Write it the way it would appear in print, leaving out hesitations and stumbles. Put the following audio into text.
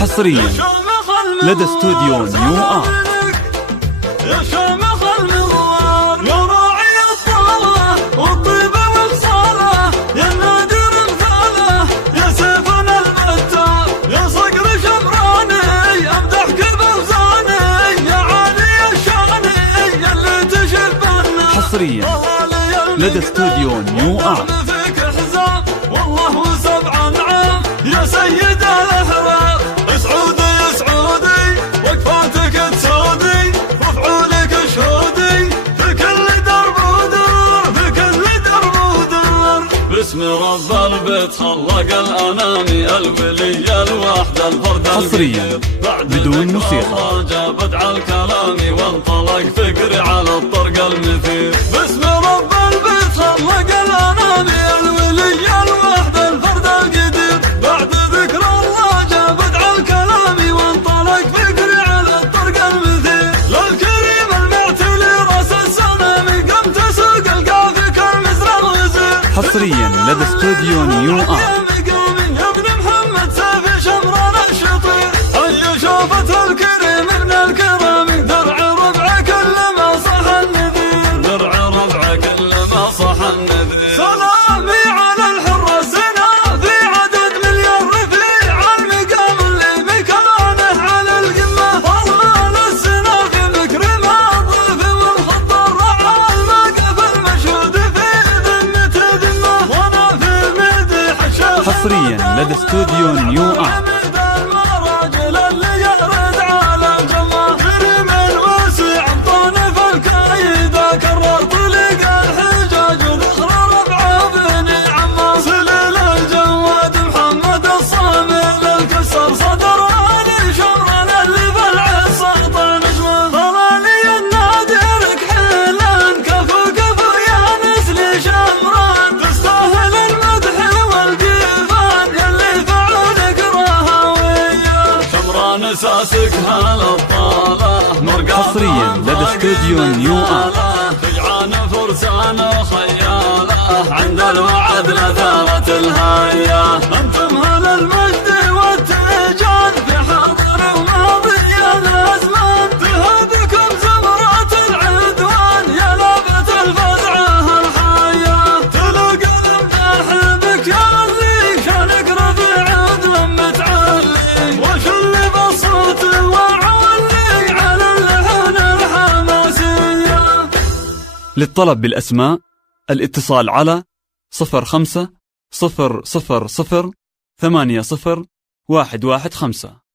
حصريا لدى استوديو نيو آر. يا شامخ المغوار يا راعي الطالة والطيبة والصالة يا نادر مثاله يا سيفنا البتار يا صقر شمراني امدحك بوزاني يا عالي الشاني يا اللي تشبهنا. حصريا لدى استوديو نيو آر. فيك حزام والله وسبع نعام يا سيد الاحرار سعودي يا سعودي وقفاتك تسودي وفعولك شهودي في كل درب ودار في كل درب ودار. باسم رب البيت خلق الانامي الولي الوحد الفرد حصريا بدون موسيقى. جابت على الكلام وانطلق فكري على الطرق المثير. باسم رب البيت خلق الانامي الولي الوحد الفرد القدير بعد ذكر الله جابت على الكلام وانطلق فكري على الطرق المثير. للكريم المعتلي راس السنة قمت سوق القافي كالمزرع الغزير. حصريا لدى استوديو نيو آر. يا ابن محمد سافي شمران الشطير هيا شوفت الكريم ابن الكرام درع ربع كل ما صح النذير. درع ربع كل ما صح النذير. سلامي على الحرسنا في عدد مليون رفيع المقام اللي مكانه على القمة طلال السنا في مكرمها الضيف والخط الرعى الموقف المشهود في ذمة ذمة وانا في مدح الشيخ. حصريا لدى استوديو نيو آر. الراجل اللي يرد على الجمال كريم الوسيع طانف الكايدة كرر طلق الحجاج وذخر ربع بن عمار. سليل الجواد محمد الصامل الكسر صدر علي شمران اللي في العصا نجمه. طلالي النادر كحيلان كفو كفو يا مثل شمران تستاهل المدح والقيفان يلي فعولك راهوية. شمران ساسك هالطالة مرقى حصريا لدى استوديو نيو آر. تجعان فرسان خيالة عند الوعد لثارة الهاية. انتم هل المجد والتيجان في حاضر وماضي الازمان تهدكم زمرات العدوان يا لابة الفزعة الحية. تلقى المدح بك يا اللي شانك رفيع عدل متعلي وش اللي بصوت وعولي على اللحن الحماسية. للطلب بالأسماء الاتصال على 05 000 80 115.